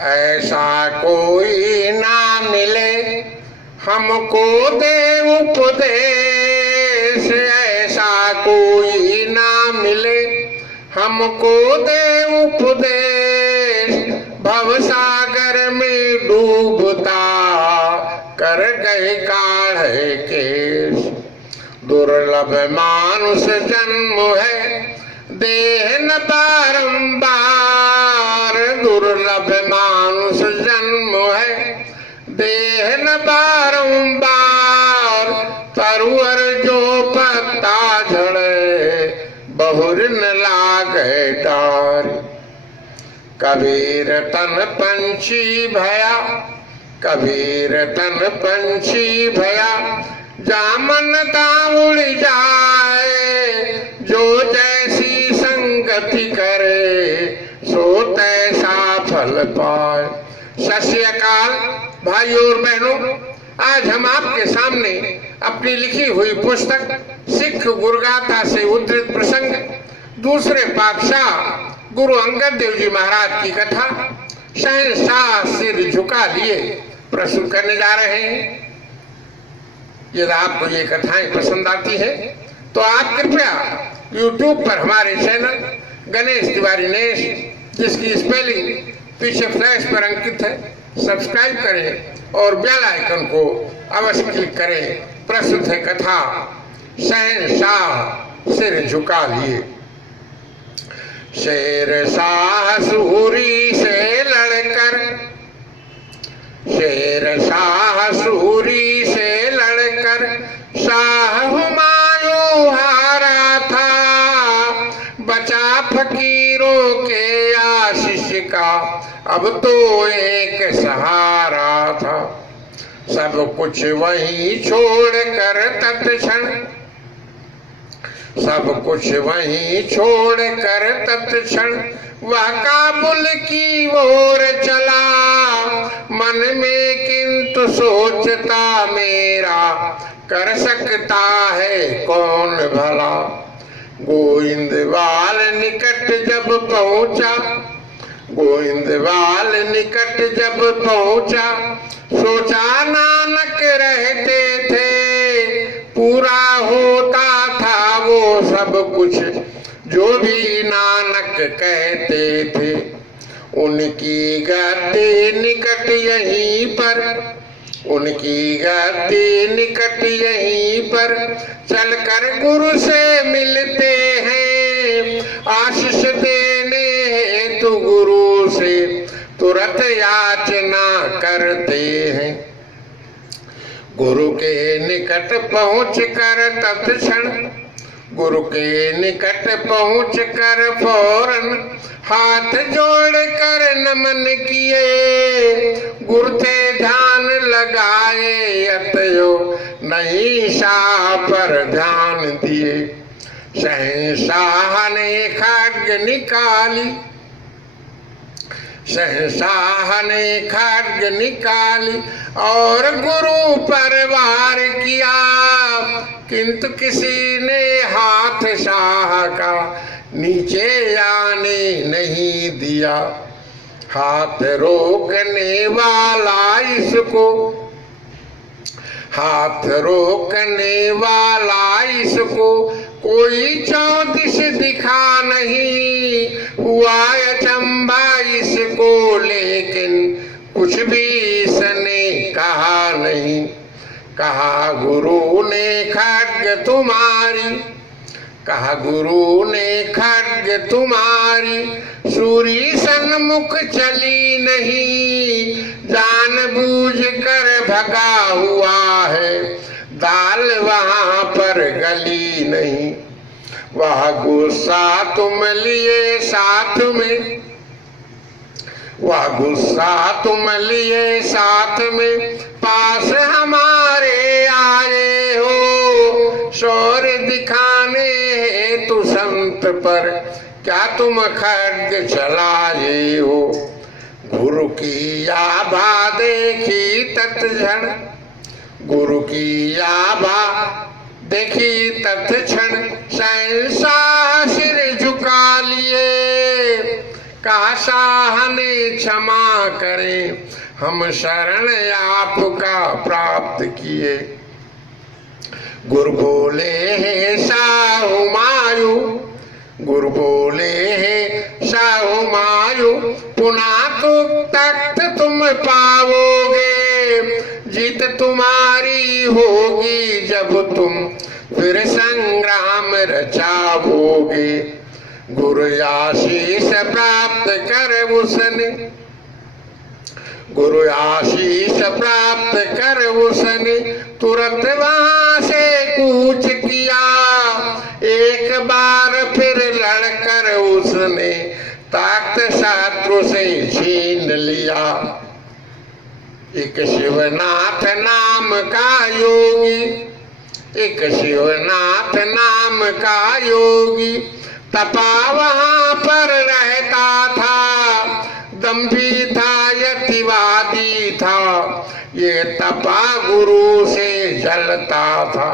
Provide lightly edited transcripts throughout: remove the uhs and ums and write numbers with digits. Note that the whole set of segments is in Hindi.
ऐसा कोई ना मिले हमको दे उपदेश, ऐसा कोई ना मिले हमको दे उपदेश। भवसागर में डूबता कर गए काढ़े केश। दुर्लभ मानुष जन्म है देह न बारंबार, दुर्लभ मानुष जन्म है देह न बारंबार। तरुअर जो पत्ता झड़े बहुर न लागे डार। कबीर तन पंछी भया, कबीर तन पंछी भया, जामन दाउड़ जाए। जो जैसी संगति करे सो तैसा फल पाए। सत श्री अकाल भाइयों और बहनों, आज हम आपके सामने अपनी लिखी हुई पुस्तक सिख गुरगाथा से उद्धृत प्रसंग दूसरे पातशाह गुरु अंगद देव जी महाराज की कथा शहंशाह सिर झुका लिए प्रस्तुत करने जा रहे हैं। यदि आपको ये कथाएं पसंद आती है तो आप कृपया YouTube पर हमारे चैनल गणेश तिवारी नेश, जिसकी स्पेलिंग पीछे फ्लैश पर अंकित है, सब्सक्राइब करें और बेल आइकन को अवश्य क्लिक करें। प्रस्तुत है कथा शहंशाह सिर झुका लिए। शेर शाह सूरी से लड़कर, शेर शाह सूरी से लड़कर शाह हुमायूं हारा था। बचा फकीरों के आशीष का अब तो एक सहारा था। सब कुछ वहीं छोड़कर तत्क्षण, सब कुछ वहीं छोड़कर तत्क्षण वह काबुल की ओर चला। मन में किंतु सोचता मेरा कर सकता है कौन भला। गोविंदवाल निकट जब पहुंचा, गोविंदवाल निकट जब पहुंचा, सोचा नानक रहते थे पूरा होता था वो सब कुछ जो भी नानक कहते थे। उनकी गद्दी निकट यहीं पर, उनकी गद्दी निकट यहीं पर चलकर गुरु से मिलते हैं। आशीष देने हेतु गुरु से तुरंत याचना करते हैं। गुरु के निकट पहुँच कर तत्क्षण, गुरु के निकट पहुँच कर फौरन हाथ जोड़ कर नमन किए। गुरु थे ध्यान लगाए अतयो नहीं शाह पर ध्यान दिए। शहंशाह ने खड्ग निकाली, शहंशाह ने खड्ग निकाली और गुरु पर वार किया। किंतु किसी ने हाथ शाह का नीचे आने नहीं दिया। हाथ रोकने वाला इसको, हाथ रोकने वाला इसको कोई चौदिश दिखा नहीं। हुआ अचंभा इसको लेकिन कुछ भी इसने कहा नहीं। कहा गुरु ने खड्ग तुम्हारी, कहा गुरु ने खड्ग तुम्हारी सूरी सन्मुख चली नहीं। जानबूझ कर भगा हुआ है दाल वहां पर गली नहीं। वह गुस्सा तुम लिए साथ में, वह गुस्सा तुम लिए साथ में पास हमारे आए हो। शौर दिखाने हेतु संत पर क्या तुम खड्ग चलाए हो। गुरु की आभा देखी तत्क्षण, गुरु की आभा देखी तत्क्षण शहंशाह सिर झुका लिए। कहा आशा हमें क्षमा करें, हम शरण आपका प्राप्त किए। गुरु बोले हैं साहु मायू, गुरु बोले हैं साहु मायू, पुनः तो तख्त तुम पाओगे, जीत तुम्हारी होगी जब तुम फिर संग्राम रचाओगे। गुरु आशीष प्राप्त कर उसने, गुरु आशीष प्राप्त कर उसने, तुरंत वहां से कूच किया। एक बार फिर लड़कर उसने तख्त शत्रु से छीन लिया। एक शिवनाथ नाम का योगी, एक शिवनाथ नाम का योगी, तपा वहां पर रहता था, दम्भी था यतिवादी था, ये तपा गुरु से जलता था।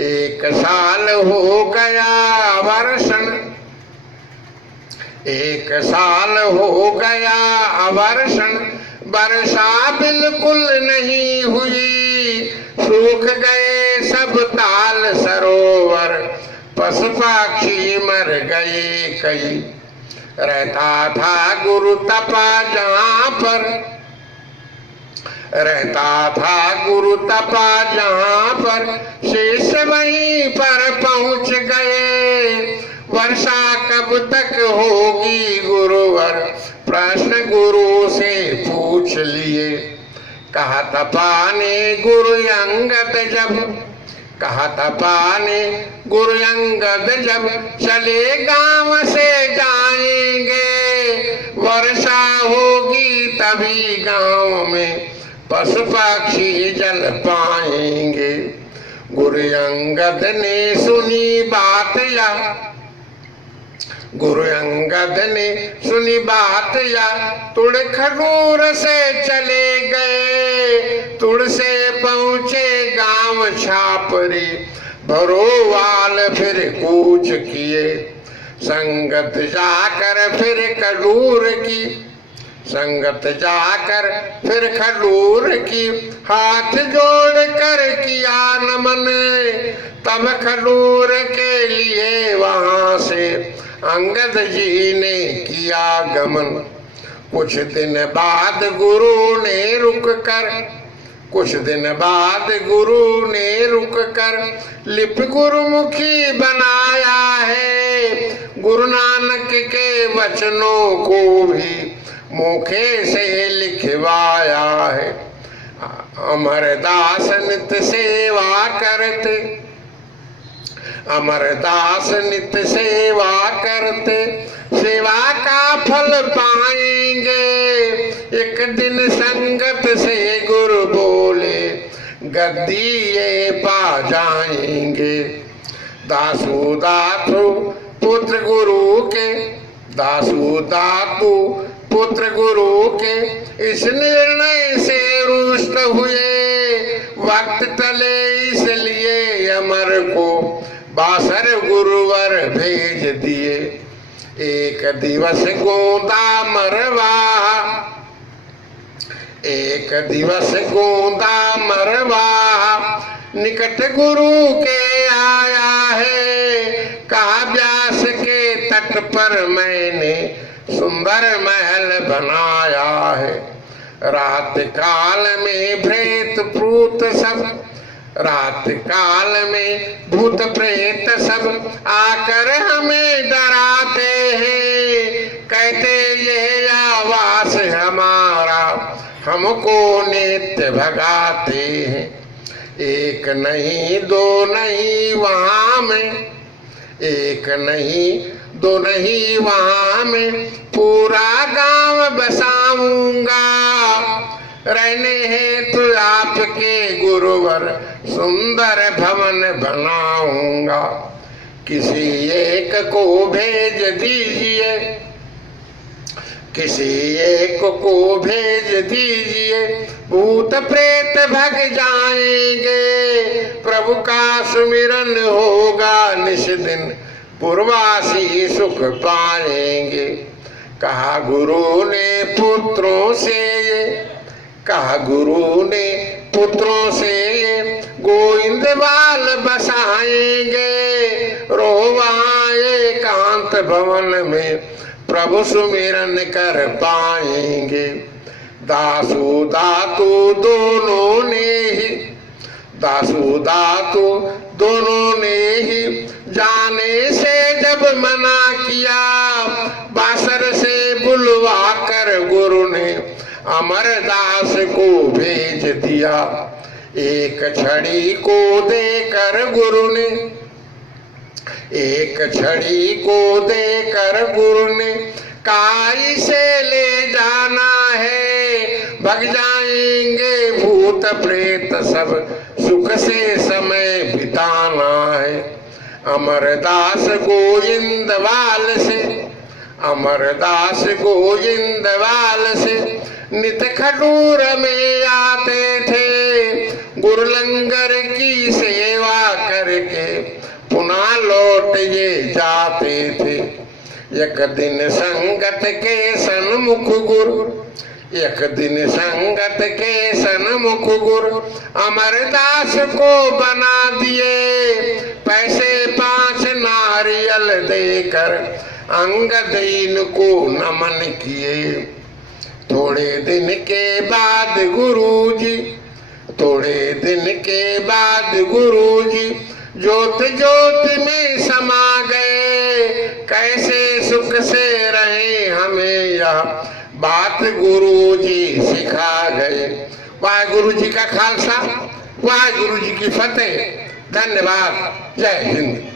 एक साल हो गया वर्षण, एक साल हो गया वर्षण, वर्षा बिल्कुल नहीं हुई, सूख गए सब ताल सरोवर, पशु पक्षी मर गए कई। रहता था गुरु तपा जहाँ पर, रहता था गुरु तपा जहाँ पर, शेष वहीं पर पहुँच गए। वर्षा कब तक होगी गुरुवर, प्रश्न गुरु से पूछ लिए। कहा तपा ने गुरु अंगद जब, कहा तपा ने गुरु अंगद जब, चले गांव से जाएंगे, वर्षा होगी तभी गांव में पशु पक्षी जल पाएंगे। गुरु अंगद ने सुनी बात या, गुरु अंगद ने सुनी बात या, तुड़ खडूर से चले गए, तुड़ से पहुँचे गांव छापरी, भरोवाल फिर कूच किए। संगत जाकर फिर खडूर की, संगत जाकर फिर खडूर की, हाथ जोड़ कर किया नमन, तब खडूर के लिए वहां से अंगद जी ने किया गमन। कुछ दिन बाद गुरु ने रुक कर, कुछ दिन बाद गुरु ने रुक कर, लिप गुरुमुखी बनाया है। गुरु नानक के वचनों को भी मुखे से लिखवाया है। अमरदास नित्य सेवा करते, अमरदास नित्य सेवा करते, सेवा का फल पाएंगे। एक दिन संगत से गुरु बोले, गद्दी ये पा जाएंगे। दासू दातु पुत्र गुरु के, दासू दातु पुत्र गुरु के, इस निर्णय से रुष्ट हुए। वक्त टले इसलिए अमर को बासर गुरुवर भेज दिए। एक दिवस गोंदा मरवा, एक दिवस गोंदा मरवा, निकट गुरु के आया है। कहा व्यास के तट पर मैंने सुंदर महल बनाया है। रात काल में प्रेत प्रूत सब, रात काल में भूत प्रेत सब आकर हमें डराते हैं। कहते ये आवास हमारा, हमको नित्य भगाते हैं। एक नहीं दो नहीं वहाँ में, एक नहीं दो नहीं वहाँ में, पूरा गांव बसाऊंगा। रहने हेतु आपके गुरुवर सुंदर भवन बनाऊंगा। किसी एक को भेज दीजिए, किसी एक को भेज दीजिए, भूत प्रेत भग जाएंगे। प्रभु का सुमिरन होगा निश दिन, पूर्वासी सुख पाएंगे। कहा गुरु ने पुत्रों से ये, कहा गुरु ने पुत्रों से ये गोविंदवाल बसाएंगे, रोवाए एकांत भवन में प्रभु सुमिरन कर पाएंगे। दासु दातु दोनों ने ही, दासु दातु दोनों ने ही जाने से जब मना किया, बासर से बुलवा कर गुरु ने अमरदास को भेज दिया। एक छड़ी को देकर गुरु ने, एक छड़ी को देकर गुरु ने काई से ले जाना है, भग जाएंगे भूत प्रेत सब, सुख से समय बिताना है। अमरदास गोविंदवाल से, अमरदास गोविंदवाल से नित खडूर में आते थे, गुरु लंगर की सेवा करके पुनः लौट ये जाते थे। एक दिन संगत के सन्मुख गुरु, एक दिन संगत के सन्मुख गुरु अमरदास को बना दिए, पैसे 5 नारियल देकर अंगद इनको नमन किए। थोड़े दिन के बाद गुरुजी, थोड़े दिन के बाद गुरुजी ज्योत ज्योत में समा गए, कैसे सुख से रहे हमें यह बात गुरुजी सिखा गए। वाहेगुरु जी का खालसा, वाहेगुरु जी की फतेह। धन्यवाद। जय हिंद।